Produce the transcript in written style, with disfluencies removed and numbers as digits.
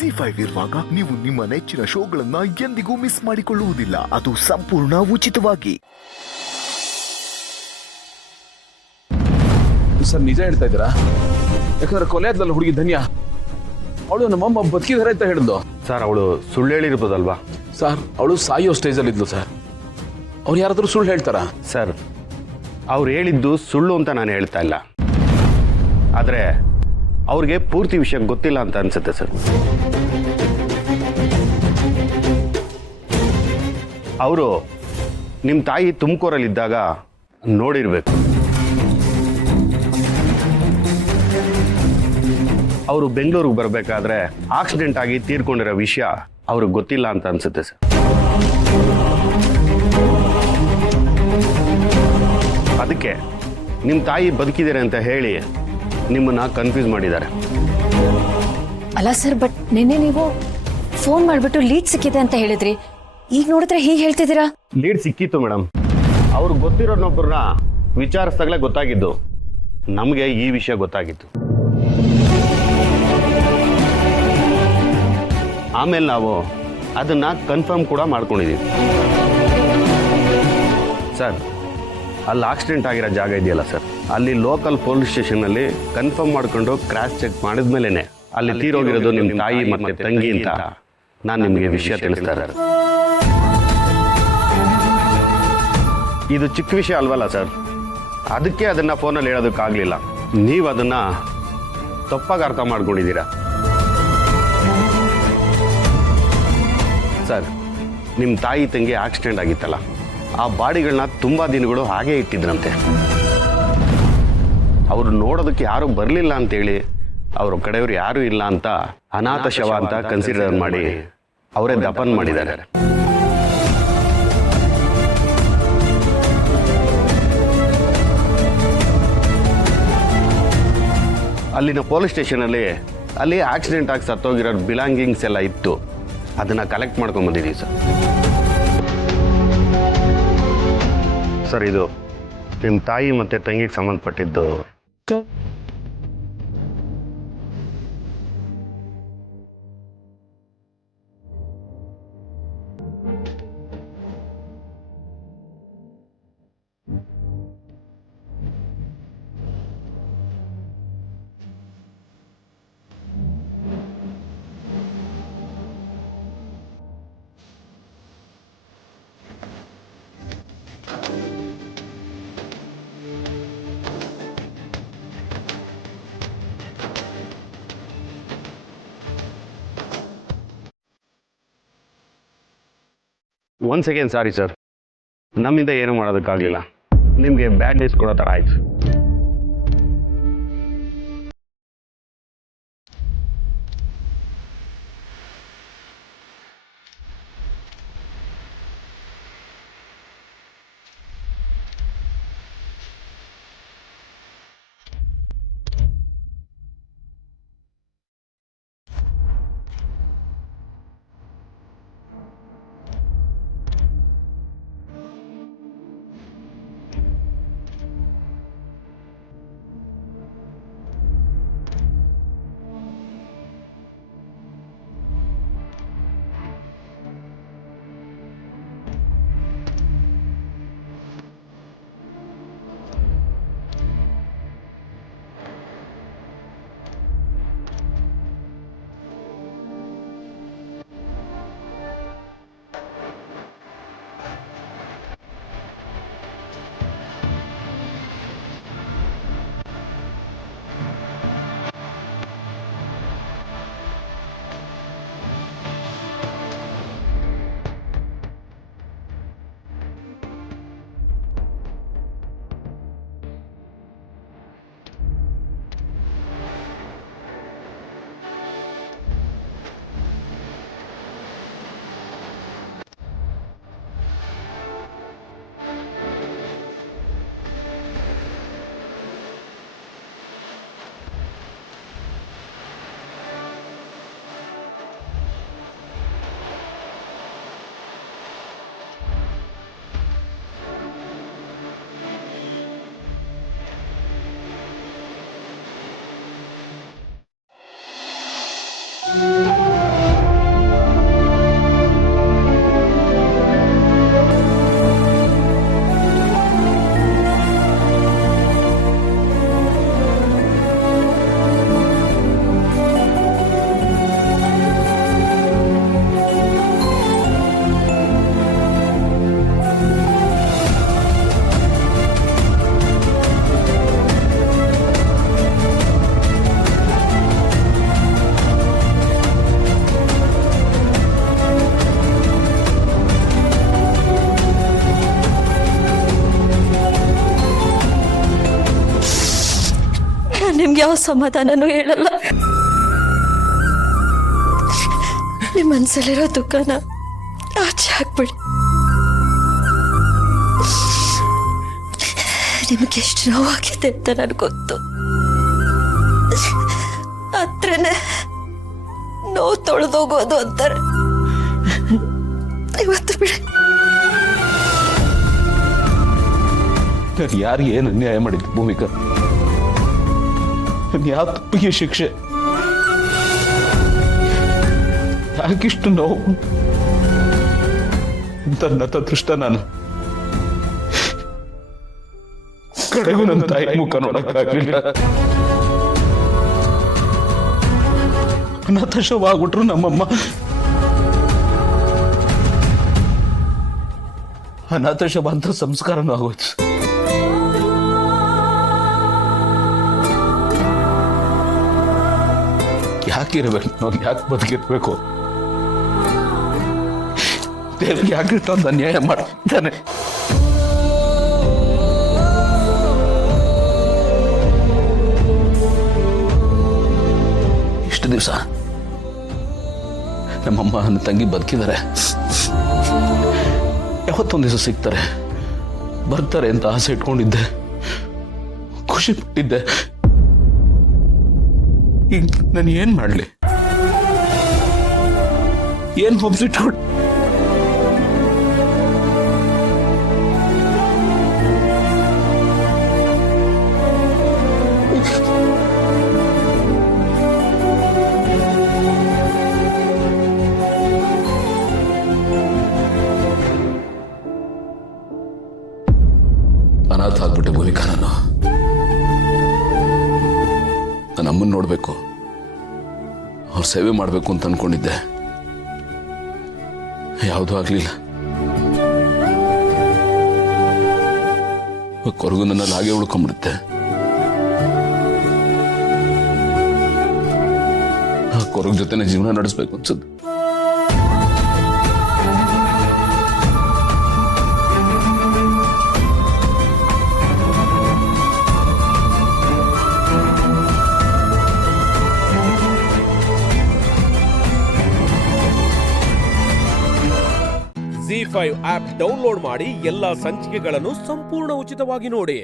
ಜಿ5 ಇರುವಾಗ ನೀವು ನಿಮ್ಮ ನೆಚ್ಚಿನ ಶೋಗಳನ್ನ ಎಂದಿಗೂ ಮಿಸ್ ಮಾಡಿಕೊಳ್ಳುವುದಿಲ್ಲ. ಅದು ಸಂಪೂರ್ಣ ಉಚಿತವಾಗಿ. ಸರ್ ನಿಜ ಹೇಳ್ತಾ ಇದ್ದೀರಾ? ಯಾಕಂದ್ರೆ ಕೊಲೆ ಆದ್ಲಲ್ಲ ಹುಡುಗಿ ಧನ್ಯ, ಅವಳು ನಮ್ಮಮ್ಮ ಬದುಕಿದಾರೆ ಅಂತ ಹೇಳಿದ್ಲು. ಸರ್ ಅವಳು ಸುಳ್ಳು ಹೇಳಿರ್ಬೋದಲ್ವಾ? ಸರ್ ಅವಳು ಸಾಯೋ ಸ್ಟೇಜಲ್ಲಿ ಇದ್ಲು ಸರ್. ಅವ್ರು ಯಾರಾದ್ರೂ ಸುಳ್ಳು ಹೇಳ್ತಾರಾ? ಸರ್ ಅವ್ರು ಹೇಳಿದ್ದು ಸುಳ್ಳು ಅಂತ ನಾನು ಹೇಳ್ತಾ ಇಲ್ಲ, ಆದರೆ ಅವ್ರಿಗೆ ಪೂರ್ತಿ ವಿಷಯ ಗೊತ್ತಿಲ್ಲ ಅಂತ ಅನ್ಸುತ್ತೆ ಸರ್. ಅವರು ನಿಮ್ಮ ತಾಯಿ ತುಮಕೂರಲ್ಲಿದ್ದಾಗ ನೋಡಿರ್ಬೇಕು. ಅವರು ಬೆಂಗಳೂರಿಗೆ ಬರಬೇಕಾದ್ರೆ ಆಕ್ಸಿಡೆಂಟ್ ಆಗಿ ತೀರ್ಕೊಂಡಿರೋ ವಿಷಯ ಅವ್ರಿಗೆ ಗೊತ್ತಿಲ್ಲ ಅಂತ ಅನ್ಸುತ್ತೆ ಸರ್. ಅದಕ್ಕೆ ನಿಮ್ಮ ತಾಯಿ ಬದುಕಿದ್ದಾರೆ ಅಂತ ಹೇಳಿ ನಿಮ್ಮನ್ನ ಕನ್ಫ್ಯೂಸ್ ಮಾಡಿದ್ದಾರೆ. ಅಲ್ಲ ಸರ್, ಬಟ್ ನಿನ್ನೆ ನೀವು ಫೋನ್ ಮಾಡಿಬಿಟ್ಟು ಲೀಡ್ ಸಿಕ್ಕಿದೆ ಅಂತ ಹೇಳಿದ್ರಿ, ಈಗ ನೋಡಿದ್ರೆ ಹೀಗೆ ಹೇಳ್ತಿದ್ದೀರಾ? ಲೀಡ್ ಸಿಕ್ಕಿತ್ತು ಮೇಡಮ್. ಅವ್ರು ಗೊತ್ತಿರೋನೊಬ್ಬರನ್ನ ವಿಚಾರಿಸಿದಾಗಲೇ ಗೊತ್ತಾಗಿದ್ದು, ನಮಗೆ ಈ ವಿಷಯ ಗೊತ್ತಾಗಿತ್ತು. ಆಮೇಲೆ ನಾವು ಅದನ್ನ ಕನ್ಫರ್ಮ್ ಕೂಡ ಮಾಡ್ಕೊಂಡಿದ್ದೀವಿ ಸರ್. ಅಲ್ಲಿ ಆಕ್ಸಿಡೆಂಟ್ ಆಗಿರೋ ಜಾಗ ಇದೆಯಲ್ಲ ಸರ್, ಅಲ್ಲಿ ಲೋಕಲ್ ಪೊಲೀಸ್ ಸ್ಟೇಷನ್ನಲ್ಲಿ ಕನ್ಫರ್ಮ್ ಮಾಡಿಕೊಂಡು ಕ್ರಾಸ್ ಚೆಕ್ ಮಾಡಿದ್ಮೇಲೆ ಅಲ್ಲಿ ತೀರೋಗಿರೋದು ನಿಮ್ಮ ತಾಯಿ ಮತ್ತೆ ತಂಗಿ ಅಂತ ನಾನು ನಿಮಗೆ ವಿಷಯ ತಿಳಿಸ್ತಾ ಇದ್ದಾರೆ. ಇದು ಚಿಕ್ಕ ವಿಷಯ ಅಲ್ವಲ್ಲ ಸರ್, ಅದಕ್ಕೆ ಅದನ್ನು ಫೋನಲ್ಲಿ ಹೇಳೋದಕ್ಕಾಗಲಿಲ್ಲ. ನೀವು ಅದನ್ನು ತಪ್ಪಾಗಿ ಅರ್ಥ ಮಾಡ್ಕೊಂಡಿದ್ದೀರಾ ಸರ್. ನಿಮ್ಮ ತಾಯಿ ತಂಗಿ ಆಕ್ಸಿಡೆಂಟ್ ಆಗಿತ್ತಲ್ಲ, ಆ ಬಾಡಿಗಳನ್ನ ತುಂಬ ದಿನಗಳು ಹಾಗೇ ಇಟ್ಟಿದ್ರಂತೆ. ಅವರು ನೋಡೋದಕ್ಕೆ ಯಾರೂ ಬರಲಿಲ್ಲ ಅಂತೇಳಿ ಅವ್ರ ಕಡೆಯವರು ಯಾರೂ ಇಲ್ಲ ಅಂತ ಅನಾಥ ಶವ ಅಂತ ಕನ್ಸಿಡರ್ ಮಾಡಿ ಅವರೇ ದಫನ್ ಮಾಡಿದ್ದಾರೆ. ಅಲ್ಲಿನ ಪೊಲೀಸ್ ಸ್ಟೇಷನಲ್ಲಿ ಅಲ್ಲಿ ಆಕ್ಸಿಡೆಂಟ್ ಆಗಿ ಸತ್ತೋಗಿರೋ ಬಿಲಾಂಗಿಂಗ್ಸ್ ಎಲ್ಲ ಇತ್ತು, ಅದನ್ನು ಕಲೆಕ್ಟ್ ಮಾಡ್ಕೊಂಬಂದಿದ್ದೀವಿ ಸರ್. ಸರ್ ಇದು ನಿಮ್ಮ ತಾಯಿ ಮತ್ತು ತಂಗಿಗೆ ಸಂಬಂಧಪಟ್ಟಿದ್ದು. ಒನ್ ಸೆಕೆಂಡ್, ಸಾರಿ ಸರ್, ನಮ್ಮಿಂದ ಏನೂ ಮಾಡೋದಕ್ಕಾಗಲಿಲ್ಲ. ನಿಮಗೆ ಬ್ಯಾಡ್ ನ್ಯೂಸ್ ಕೊಡೋ ಥರ ಆಯಿತು. ಯಾವ ಸಮಾಧಾನನೂ ಹೇಳಲ್ಲ. ನಿಮ್ಮ ಮನಸ್ಸಲ್ಲಿರೋ ದುಃಖನ ಆಚೆ ಹಾಕ್ಬಿಡಿ. ನಿಮಗೆ ಎಷ್ಟು ನೋವಾಗಿದೆ ಅಂತ ನನಗೆ ಗೊತ್ತು. ಹತ್ರನೇ ನೋವು ತೊಳೆದೋಗೋದು ಅಂತಾರೆ. ಇವತ್ತು ಬಿಡಿ. ನಾನು ಯಾರಿಗೆ ಏನು ಅನ್ಯಾಯ ಮಾಡಿದ್ದು ಭೂಮಿಕಾ? ನಾನು ಯಾವ ತಪ್ಪಿಗೆ ಶಿಕ್ಷೆ? ಯಾಕಿಷ್ಟು ನೋವು? ನನ್ನ ಅದೃಷ್ಟ ನಾನು. ಕಡೆಗೂ ನನ್ನ ತಾಯಿ ಮುಖ ನೋಡಕ್ಕಾಗಲಿಲ್ಲ. ಅನಾಥಶವಾಗ್ಬಿಟ್ರು ನಮ್ಮಮ್ಮ. ಅನಾಥಶವ ಅಂತ ಸಂಸ್ಕಾರನೂ ಆಗೋಯ್ತು. ಯಾಕಿರ್ಬೇಕು ನಾವು? ಯಾಕೆ ಬದುಕಿರ್ಬೇಕು? ದೇವ್ರಿಗೆ ಯಾಕೆ ಇಷ್ಟೊಂದು ಅನ್ಯಾಯ ಮಾಡ್ತಾನೆ? ಇಷ್ಟು ದಿವಸ ನಮ್ಮಮ್ಮ ನನ್ನ ತಂಗಿ ಬದುಕಿದ್ದಾರೆ. ಯಾವತ್ತೊಂದು ದಿವಸ ಸಿಗ್ತಾರೆ, ಬರ್ತಾರೆ ಅಂತ ಆಸೆ ಇಟ್ಕೊಂಡಿದ್ದೆ, ಖುಷಿ ಪಟ್ಟಿದ್ದೆ. ಈಗ ನಾನು ಏನ್ ಮಾಡ್ಲಿ? ಏನ್ ಹೊಬ್ಸಿಟ್ಕೊಂಡು ಅನಾಥ ಆಗ್ಬಿಟ್ಟೆ ಭೂಮಿಕಾ. ನಾನು ನನ್ನ ಅಮ್ಮನ್ ನೋಡ್ಬೇಕು, ಅವ್ರ ಸೇವೆ ಮಾಡ್ಬೇಕು ಅಂತ ಅನ್ಕೊಂಡಿದ್ದೆ. ಯಾವುದೂ ಆಗ್ಲಿಲ್ಲ. ಕೊರಗು ನನ್ನಲ್ಲಿ ಹಾಗೆ ಉಳ್ಕೊಂಡ್ಬಿಡುತ್ತೆ. ಆ ಕೊರಗು ಜೊತೆನೆ ಜೀವನ ನಡೆಸ್ಬೇಕು ಅನ್ಸುತ್ತೆ. ZEE5 ಆಪ್ ಡೌನ್ಲೋಡ್ ಮಾಡಿ ಎಲ್ಲಾ ಸಂಚಿಕೆಗಳನ್ನು ಸಂಪೂರ್ಣ ಉಚಿತವಾಗಿ ನೋಡಿ.